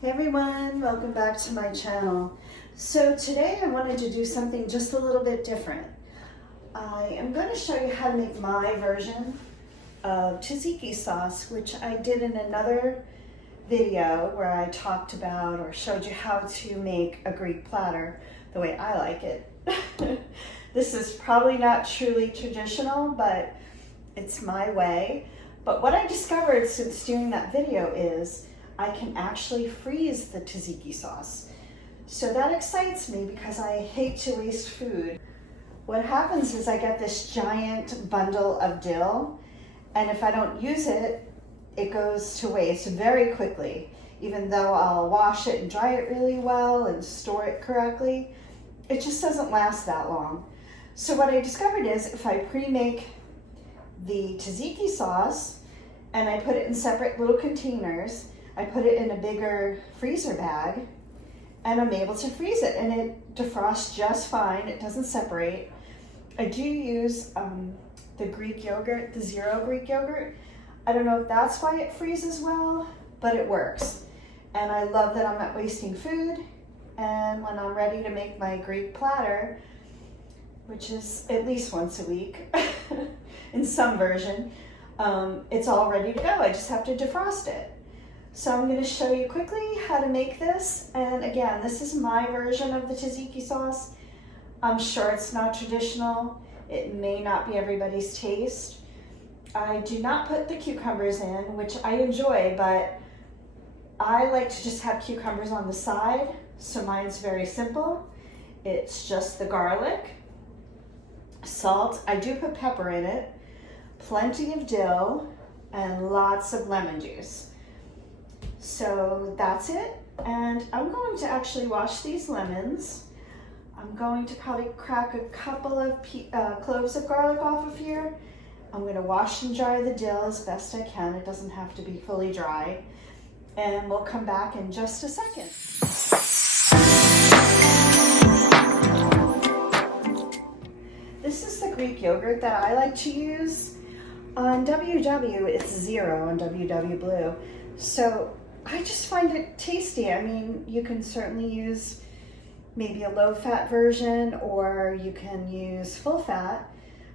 Hey everyone, welcome back to my channel. So today I wanted to do something just a little bit different. I am going to show you how to make my version of tzatziki sauce, which I did in another video where I talked about or showed you how to make a Greek platter the way I like it. This is probably not truly traditional, but it's my way. But what I discovered since doing that video is I can actually freeze the tzatziki sauce. So that excites me because I hate to waste food. What happens is I get this giant bundle of dill, and if I don't use it, it goes to waste very quickly. Even though I'll wash it and dry it really well and store it correctly, it just doesn't last that long. So what I discovered is if I pre-make the tzatziki sauce and I put it in separate little containers, I put it in a bigger freezer bag, and I'm able to freeze it, and it defrosts just fine. It doesn't separate. I do use the Greek yogurt, the zero Greek yogurt. I don't know if that's why it freezes well, but it works. And I love that I'm not wasting food. And when I'm ready to make my Greek platter, which is at least once a week in some version, it's all ready to go. I just have to defrost it. So I'm going to show you quickly how to make this. And again, this is my version of the tzatziki sauce. I'm sure it's not traditional. It may not be everybody's taste. I do not put the cucumbers in, which I enjoy, but I like to just have cucumbers on the side. So mine's very simple. It's just the garlic, salt. I do put pepper in it, plenty of dill, and lots of lemon juice. So that's it, and I'm going to actually wash these lemons. I'm going to probably crack a couple of cloves of garlic off of here. I'm going to wash and dry the dill as best I can. It doesn't have to be fully dry, and we'll come back in just a second. This is the Greek yogurt that I like to use. On WW, it's zero on WW Blue. So I just find it tasty. I mean, you can certainly use maybe a low-fat version, or you can use full fat,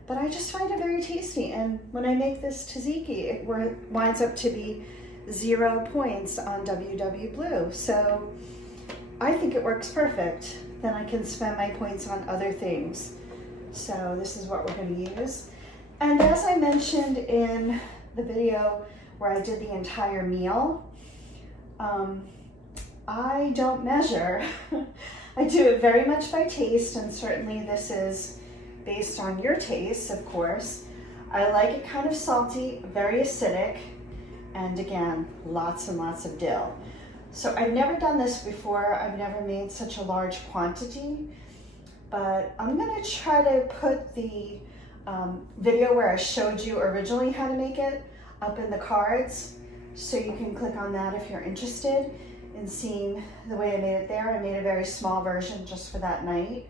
but I just find it very tasty. And when I make this tzatziki, it winds up to be 0 points on WW Blue. So I think it works perfect. Then I can spend my points on other things. So this is what we're going to use. And as I mentioned in the video where I did the entire meal, I don't measure. I do it very much by taste, and certainly this is based on your tastes, of course. I like it kind of salty, very acidic, and again, lots and lots of dill. So I've never done this before. I've never made such a large quantity, but I'm gonna try to put the video where I showed you originally how to make it up in the cards, so you can click on that if you're interested in seeing the way I made it there. I made a very small version just for that night.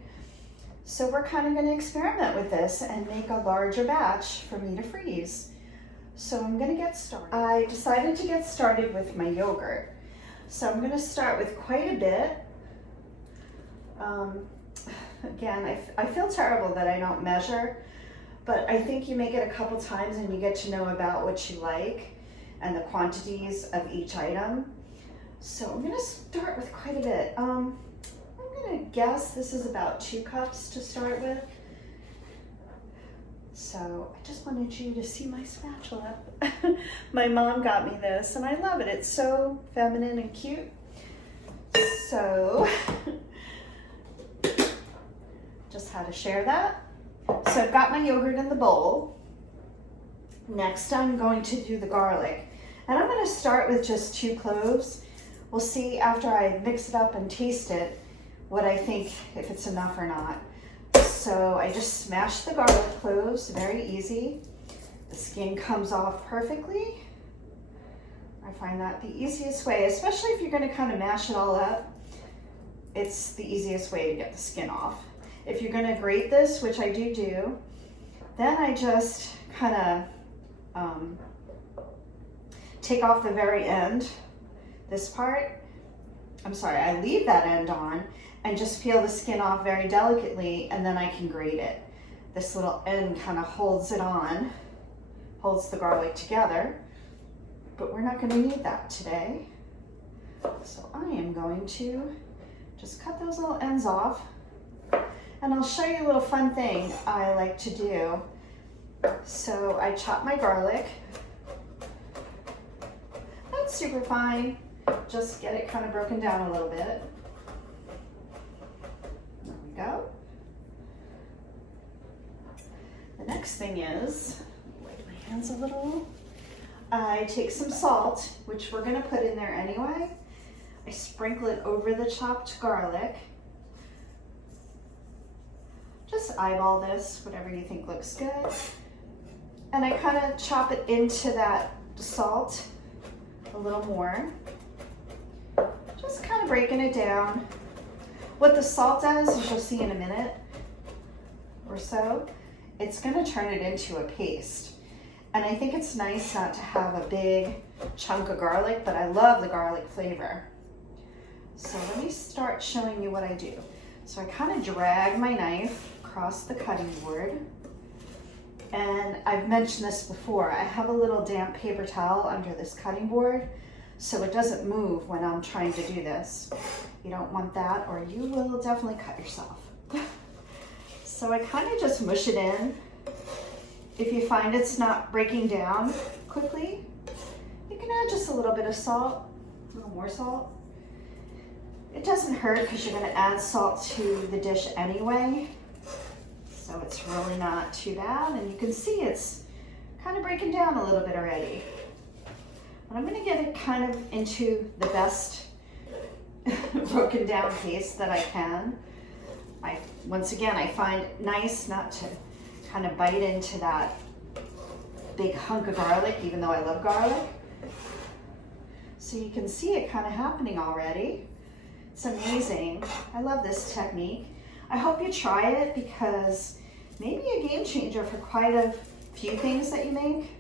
So we're kind of going to experiment with this and make a larger batch for me to freeze. So I'm going to get started. I decided to get started with my yogurt. So I'm going to start with quite a bit. Again, I feel terrible that I don't measure, but I think you make it a couple times and you get to know about what you like and the quantities of each item. So I'm gonna start with quite a bit. I'm gonna guess this is about 2 cups to start with. So I just wanted you to see my spatula. My mom got me this and I love it. It's so feminine and cute. So just had to share that. So I've got my yogurt in the bowl. Next I'm going to do the garlic. And I'm going to start with just 2 cloves. We'll see after I mix it up and taste it what I think, if it's enough or not. So I just smash the garlic cloves, very easy. The skin comes off perfectly. I find that the easiest way, especially if you're going to kind of mash it all up, it's the easiest way to get the skin off. If you're going to grate this, which I do, then I just kind of take off the very end, this part, I leave that end on and just peel the skin off very delicately, and then I can grate it. This little end kind of holds it on, holds the garlic together, but we're not going to need that today. So I am going to just cut those little ends off, and I'll show you a little fun thing I like to do. So I chop my garlic. That's super fine. Just get it kind of broken down a little bit. There we go. The next thing is, wipe my hands a little. I take some salt, which we're gonna put in there anyway. I sprinkle it over the chopped garlic. Just eyeball this, whatever you think looks good. And I kind of chop it into that salt a little more. Just kind of breaking it down. What the salt does, as you'll see in a minute or so, it's gonna turn it into a paste. And I think it's nice not to have a big chunk of garlic, but I love the garlic flavor. So let me start showing you what I do. So I kind of drag my knife across the cutting board. And I've mentioned this before, I have a little damp paper towel under this cutting board so it doesn't move when I'm trying to do this. You don't want that, or you will definitely cut yourself. So I kind of just mush it in. If you find it's not breaking down quickly, you can add just a little bit of salt, a little more salt. It doesn't hurt because you're going to add salt to the dish anyway. So it's really not too bad. And you can see it's kind of breaking down a little bit already. But I'm going to get it kind of into the best broken down paste that I can. Once again, I find it nice not to kind of bite into that big hunk of garlic, even though I love garlic. So you can see it kind of happening already. It's amazing. I love this technique. I hope you try it because maybe a game changer for quite a few things that you make.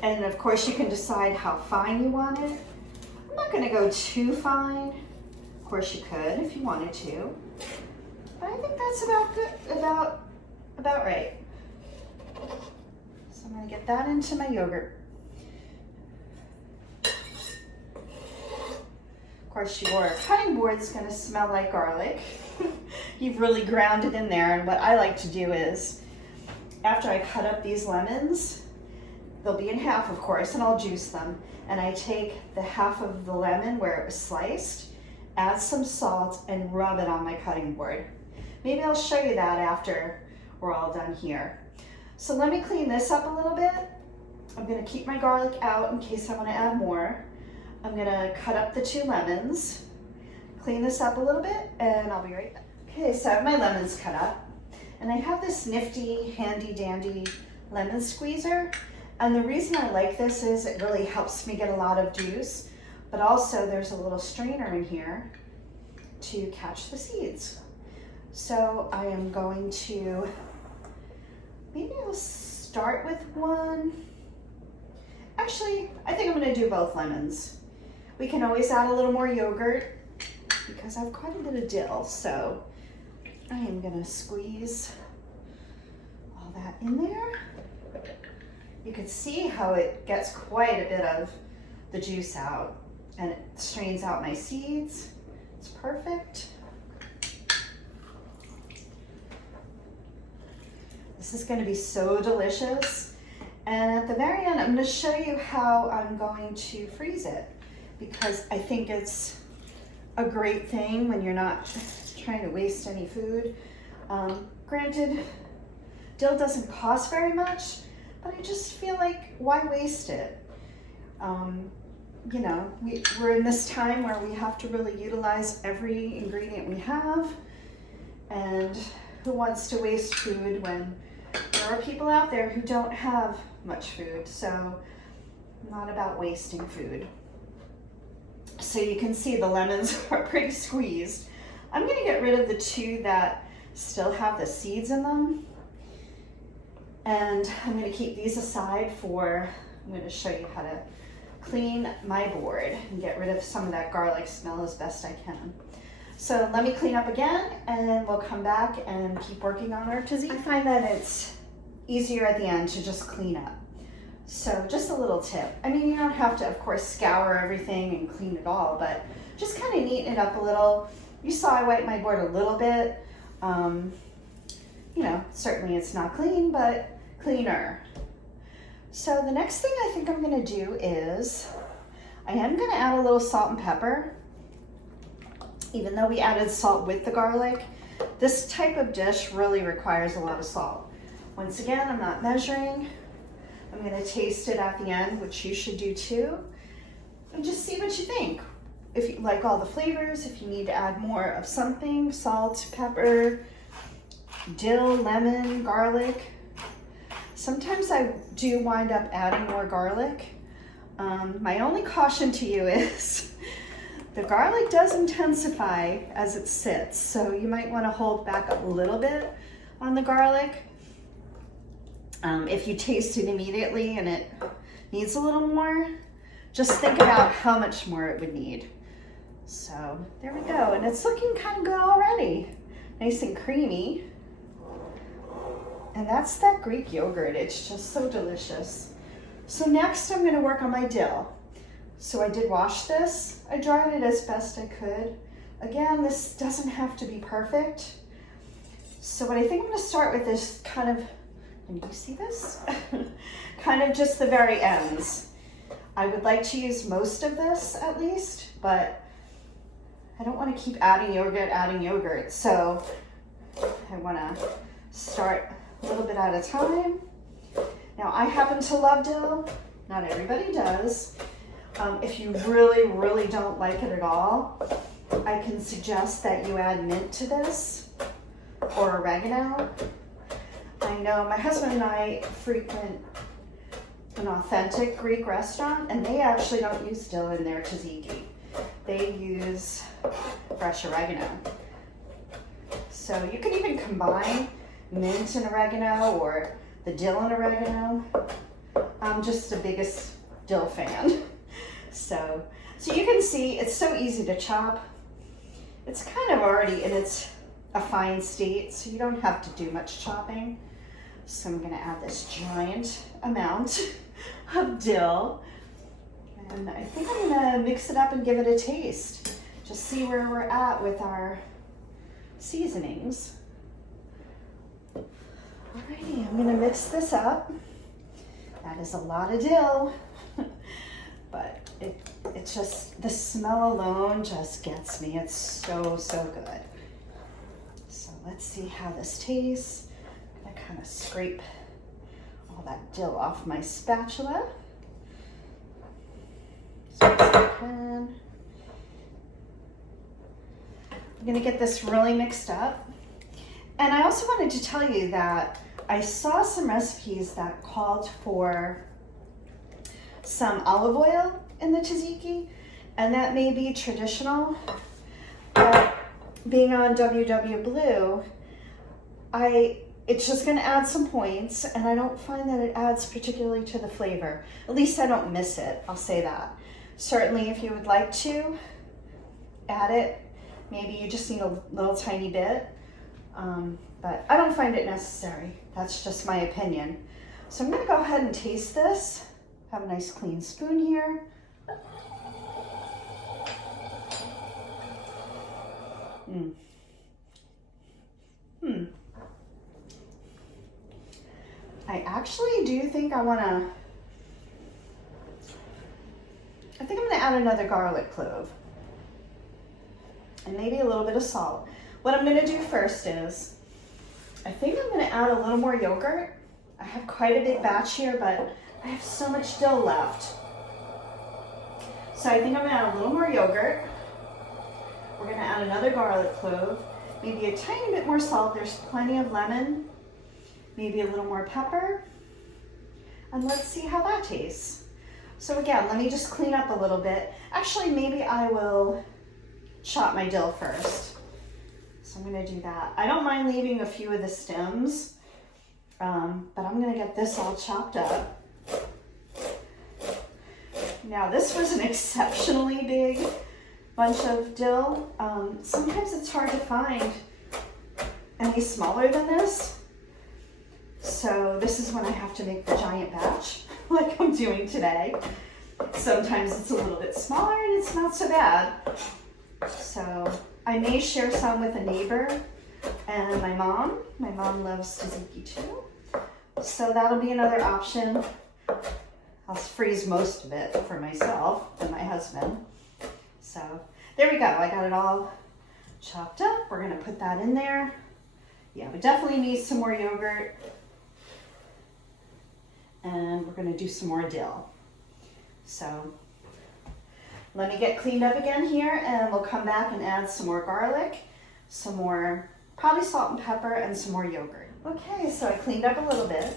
And of course you can decide how fine you want it. I'm not going to go too fine. Of course you could if you wanted to. But I think that's about good, about right. So I'm going to get that into my yogurt. Of course your cutting board is going to smell like garlic. You've really ground it in there, and what I like to do is, after I cut up these lemons, they'll be in half of course, and I'll juice them, and I take the half of the lemon where it was sliced, add some salt, and rub it on my cutting board. Maybe I'll show you that after we're all done here. So let me clean this up a little bit. I'm going to keep my garlic out in case I want to add more. I'm going to cut up the 2 lemons, clean this up a little bit, and I'll be right back. Okay, so I have my lemons cut up, and I have this nifty, handy dandy lemon squeezer. And the reason I like this is it really helps me get a lot of juice, but also there's a little strainer in here to catch the seeds. So I am going to, maybe I'll start with one. Actually, I think I'm going to do both lemons. We can always add a little more yogurt because I have quite a bit of dill. So I am going to squeeze all that in there. You can see how it gets quite a bit of the juice out and it strains out my seeds. It's perfect. This is going to be so delicious. And at the very end, I'm going to show you how I'm going to freeze it because I think it's a great thing when you're not trying to waste any food. Granted, dill doesn't cost very much, but I just feel like why waste it? You know, we're in this time where we have to really utilize every ingredient we have, and who wants to waste food when there are people out there who don't have much food? So not about wasting food. So you can see the lemons are pretty squeezed. I'm going to get rid of the 2 that still have the seeds in them. And I'm going to keep these aside for, I'm going to show you how to clean my board and get rid of some of that garlic smell as best I can. So let me clean up again and then we'll come back and keep working on our tzatziki. I find that it's easier at the end to just clean up. So just a little tip. I mean, you don't have to, of course, scour everything and clean it all, but just kind of neaten it up a little. You saw I wiped my board a little bit. You know, certainly it's not clean, but cleaner. So the next thing I think I'm gonna do is, I am gonna add a little salt and pepper. Even though we added salt with the garlic, this type of dish really requires a lot of salt. Once again, I'm not measuring. I'm gonna taste it at the end, which you should do too, and just see what you think. If you like all the flavors, if you need to add more of something, salt, pepper, dill, lemon, garlic. Sometimes I do wind up adding more garlic. My only caution to you is the garlic does intensify as it sits, so you might want to hold back a little bit on the garlic. If you taste it immediately and it needs a little more, just think about how much more it would need. So there we go, and it's looking kind of good already. Nice and creamy. And that's that Greek yogurt. It's just so delicious. So next I'm gonna work on my dill. So I did wash this. I dried it as best I could. Again, this doesn't have to be perfect. So what I think I'm gonna start with is kind of, can you see this? Kind of just the very ends. I would like to use most of this at least, but I don't wanna keep adding yogurt. So I wanna start a little bit at a time. Now I happen to love dill, not everybody does. If you really, really don't like it at all, I can suggest that you add mint to this or oregano. I know my husband and I frequent an authentic Greek restaurant and they actually don't use dill in their tzatziki. They use fresh oregano. So you can even combine mint and oregano or the dill and oregano. I'm just the biggest dill fan. So you can see it's so easy to chop. It's kind of already in a fine state, so you don't have to do much chopping. So I'm gonna add this giant amount of dill. And I think I'm gonna mix it up and give it a taste. Just see where we're at with our seasonings. Alrighty, I'm gonna mix this up. That is a lot of dill, but it's just, the smell alone just gets me. It's so, so good. So let's see how this tastes. I'm gonna kind of scrape all that dill off my spatula. As best I can. I'm gonna get this really mixed up. And I also wanted to tell you that I saw some recipes that called for some olive oil in the tzatziki, and that may be traditional, but being on WW Blue, it's just gonna add some points, and I don't find that it adds particularly to the flavor. At least I don't miss it, I'll say that. Certainly if you would like to add it, maybe you just need a little tiny bit. But I don't find it necessary. That's just my opinion. So I'm gonna go ahead and taste this. Have a nice clean spoon here. I actually do think I'm gonna add another garlic clove. And maybe a little bit of salt. What I'm gonna do first is, I think I'm gonna add a little more yogurt. I have quite a big batch here, but I have so much dill left. So I think I'm gonna add a little more yogurt. We're gonna add another garlic clove, maybe a tiny bit more salt. There's plenty of lemon, maybe a little more pepper. And let's see how that tastes. So again, let me just clean up a little bit. Actually, maybe I will chop my dill first. So I'm gonna do that. I don't mind leaving a few of the stems, but I'm gonna get this all chopped up. Now this was an exceptionally big bunch of dill. Sometimes it's hard to find any smaller than this. So this is when I have to make the giant batch like I'm doing today. Sometimes it's a little bit smaller and it's not so bad. So I may share some with a neighbor and my mom. My mom loves tzatziki too. So that'll be another option. I'll freeze most of it for myself and my husband. So there we go. I got it all chopped up. We're gonna put that in there. Yeah, we definitely need some more yogurt. And we're gonna do some more dill. So let me get cleaned up again here and we'll come back and add some more garlic, some more probably salt and pepper, and some more yogurt. Okay, so I cleaned up a little bit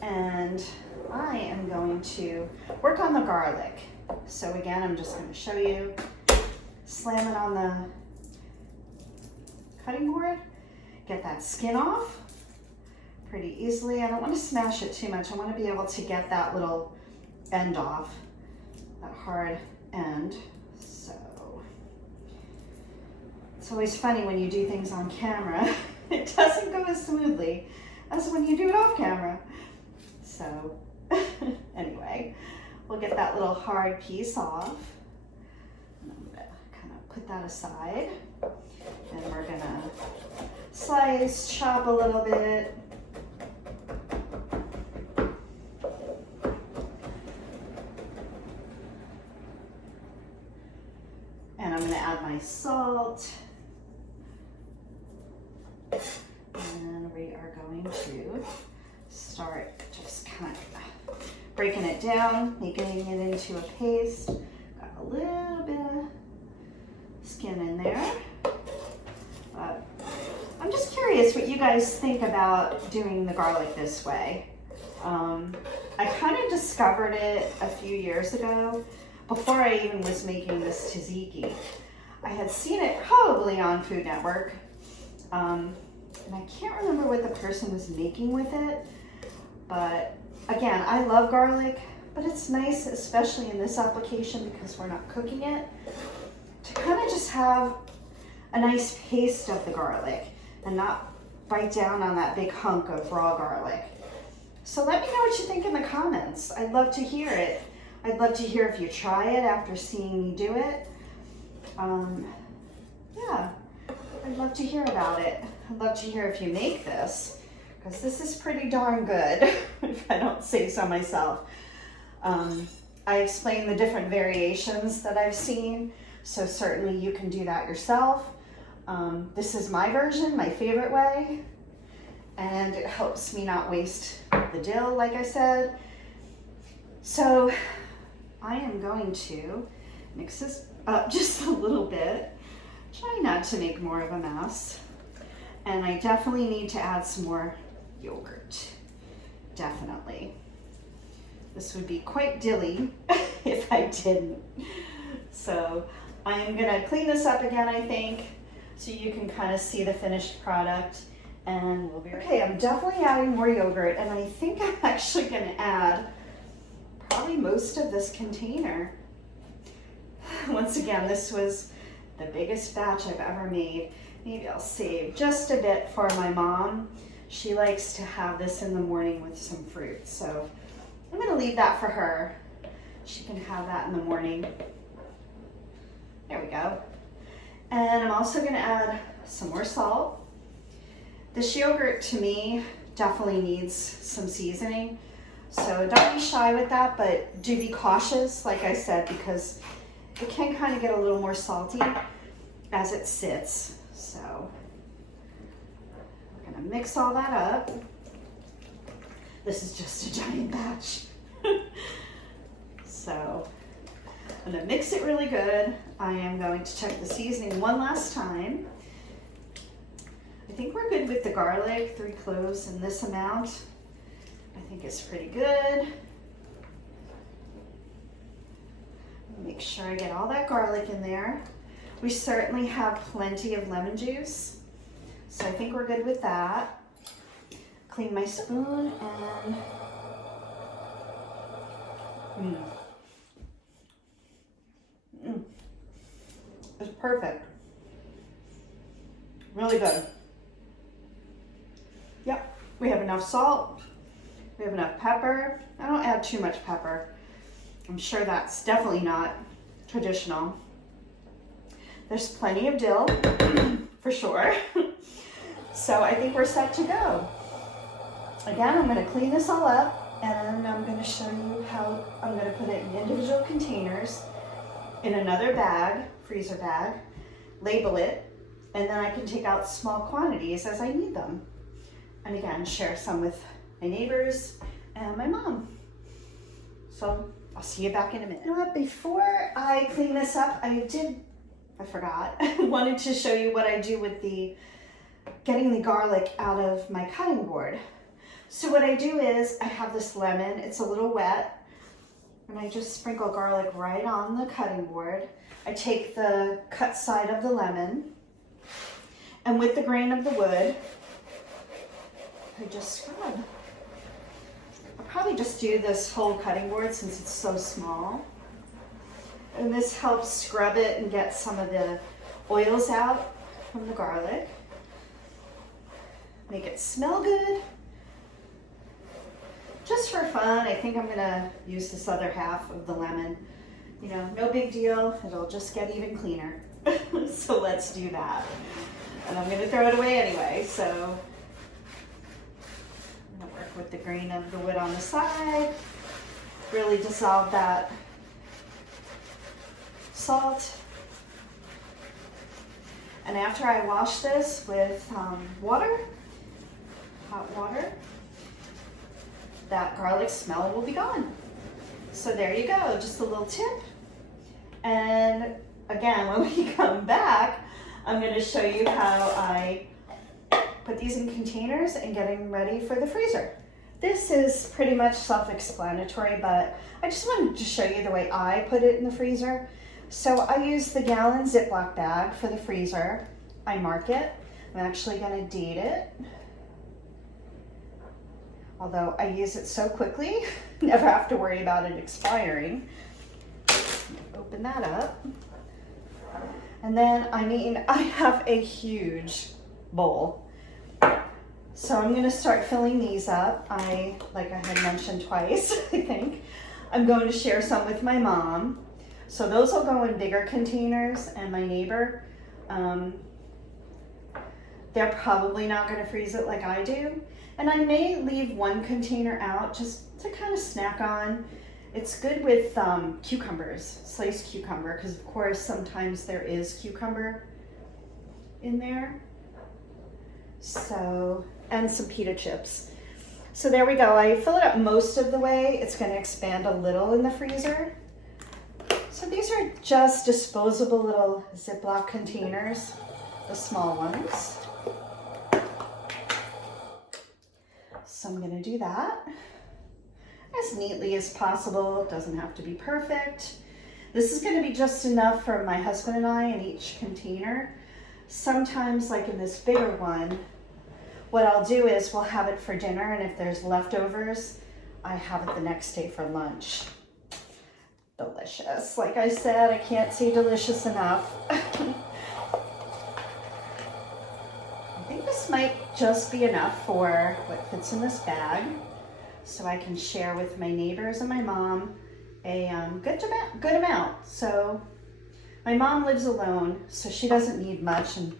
and I am going to work on the garlic. So again, I'm just going to show you, slam it on the cutting board, get that skin off pretty easily. I don't want to smash it too much. I want to be able to get that little end off, that hard end. So it's always funny when you do things on camera. It doesn't go as smoothly as when you do it off camera. So anyway, we'll get that little hard piece off. And I'm gonna kind of put that aside. And we're gonna slice, chop a little bit. And I'm gonna add my salt. And we are going to start just kind of breaking it down, making it into a paste. Got a little bit of skin in there. But I'm just curious what you guys think about doing the garlic this way. I kind of discovered it a few years ago, before I even was making this tzatziki. I had seen it probably on Food Network, and I can't remember what the person was making with it, but again, I love garlic, but it's nice, especially in this application because we're not cooking it, to kind of just have a nice paste of the garlic and not bite down on that big hunk of raw garlic. So let me know what you think in the comments. I'd love to hear it. I'd love to hear if you try it after seeing me do it. Yeah, I'd love to hear about it. I'd love to hear if you make this, because this is pretty darn good, if I don't say so myself. I explained the different variations that I've seen, so certainly you can do that yourself. This is my version, my favorite way, and it helps me not waste the dill, like I said. So I am going to mix this up just a little bit. Try not to make more of a mess. And I definitely need to add some more yogurt. Definitely. This would be quite dilly if I didn't. So I am gonna clean this up again, I think, so you can kind of see the finished product. And we'll be right. Okay, I'm definitely adding more yogurt, and I think I'm actually gonna add probably most of this container. Once again, this was the biggest batch I've ever made. Maybe I'll save just a bit for my mom. She likes to have this in the morning with some fruit, so I'm gonna leave that for her. She can have that in the morning. There we go. And I'm also gonna add some more salt. This yogurt, to me, definitely needs some seasoning. So don't be shy with that, but do be cautious, like I said, because it can kind of get a little more salty as it sits. So we're gonna mix all that up. This is just a giant batch. So I'm gonna mix it really good. I am going to check the seasoning one last time. I think we're good with the garlic, 3 cloves in this amount. I think it's pretty good. Make sure I get all that garlic in there. We certainly have plenty of lemon juice, so I think we're good with that. Clean my spoon and is perfect. Really good. Yep, we have enough salt. We have enough pepper. I don't add too much pepper. I'm sure that's definitely not traditional. There's plenty of dill, for sure. So I think we're set to go. Again, I'm going to clean this all up, and I'm going to show you how I'm going to put it in individual containers in another bag, freezer bag, label it, and then I can take out small quantities as I need them. And again, share some with my neighbors and my mom. So I'll see you back in a minute. You know what, before I clean this up, I forgot. I wanted to show you what I do with getting the garlic out of my cutting board. So what I do is I have this lemon, it's a little wet, and I just sprinkle garlic right on the cutting board. I take the cut side of the lemon, and with the grain of the wood, I just scrub. I'll probably just do this whole cutting board since it's so small. And this helps scrub it and get some of the oils out from the garlic. Make it smell good. Just for fun, I think I'm gonna use this other half of the lemon. You know, no big deal, it'll just get even cleaner. So let's do that. And I'm gonna throw it away anyway, so I'm gonna work with the grain of the wood on the side, really dissolve that salt. And after I wash this with water, hot water, that garlic smell will be gone. So there you go, just a little tip. And again, when we come back, I'm going to show you how I put these in containers and getting ready for the freezer. This is pretty much self-explanatory, but I just wanted to show you the way I put it in the freezer. So I use the gallon Ziploc bag for the freezer. I mark it. I'm actually going to date it. Although I use it so quickly, never have to worry about it expiring. Open that up. And then, I have a huge bowl. So I'm gonna start filling these up. Like I had mentioned twice, I think, I'm going to share some with my mom. So those will go in bigger containers, and my neighbor, they're probably not gonna freeze it like I do. And I may leave one container out just to kind of snack on. It's good with cucumbers, sliced cucumber, because of course sometimes there is cucumber in there. So, and some pita chips. So there we go. I fill it up most of the way. It's going to expand a little in the freezer. So these are just disposable little Ziploc containers, the small ones. So I'm going to do that as neatly as possible. It doesn't have to be perfect. This is going to be just enough for my husband and I in each container. Sometimes, like in this bigger one, what I'll do is we'll have it for dinner, and if there's leftovers, I have it the next day for lunch. Delicious. Like I said, I can't say delicious enough. I think this might just be enough for what fits in this bag, so I can share with my neighbors and my mom a good amount. So my mom lives alone, so she doesn't need much, and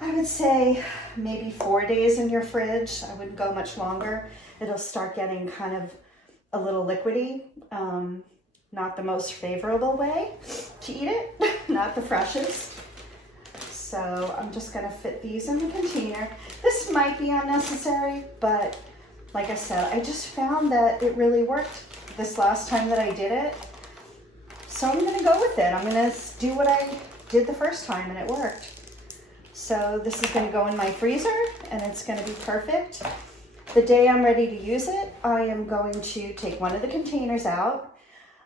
I would say maybe 4 days in your fridge. I wouldn't go much longer. It'll start getting kind of a little liquidy. Not the most favorable way to eat it, not the freshest. So I'm just gonna fit these in the container. This might be unnecessary, but like I said, I just found that it really worked this last time that I did it. So I'm gonna go with it. I'm gonna do what I did the first time, and it worked. So this is gonna go in my freezer, and it's gonna be perfect. The day I'm ready to use it, I am going to take one of the containers out.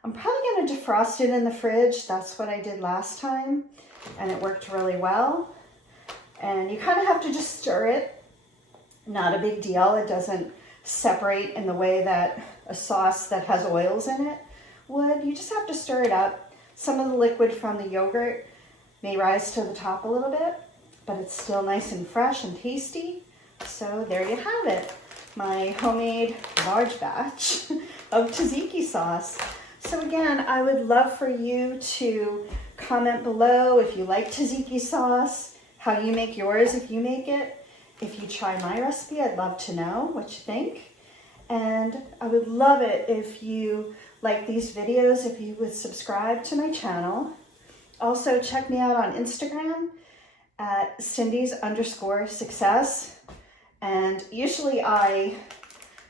I'm probably gonna defrost it in the fridge. That's what I did last time, and it worked really well. And you kind of have to just stir it. Not a big deal. It doesn't separate in the way that a sauce that has oils in it would. You just have to stir it up. Some of the liquid from the yogurt may rise to the top a little bit, but it's still nice and fresh and tasty. So there you have it, my homemade large batch of tzatziki sauce. So again, I would love for you to comment below if you like tzatziki sauce, how you make yours if you make it. If you try my recipe, I'd love to know what you think. And I would love it if you like these videos, if you would subscribe to my channel. Also, check me out on Instagram at Cindy's_success. And usually I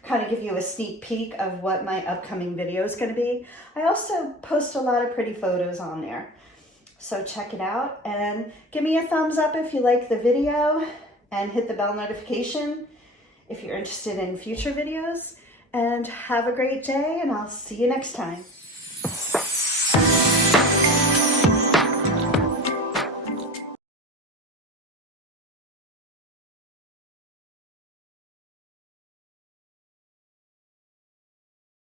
kind of give you a sneak peek of what my upcoming video is going to be. I also post a lot of pretty photos on there. So check it out and give me a thumbs up if you like the video and hit the bell notification if you're interested in future videos. And have a great day, and I'll see you next time.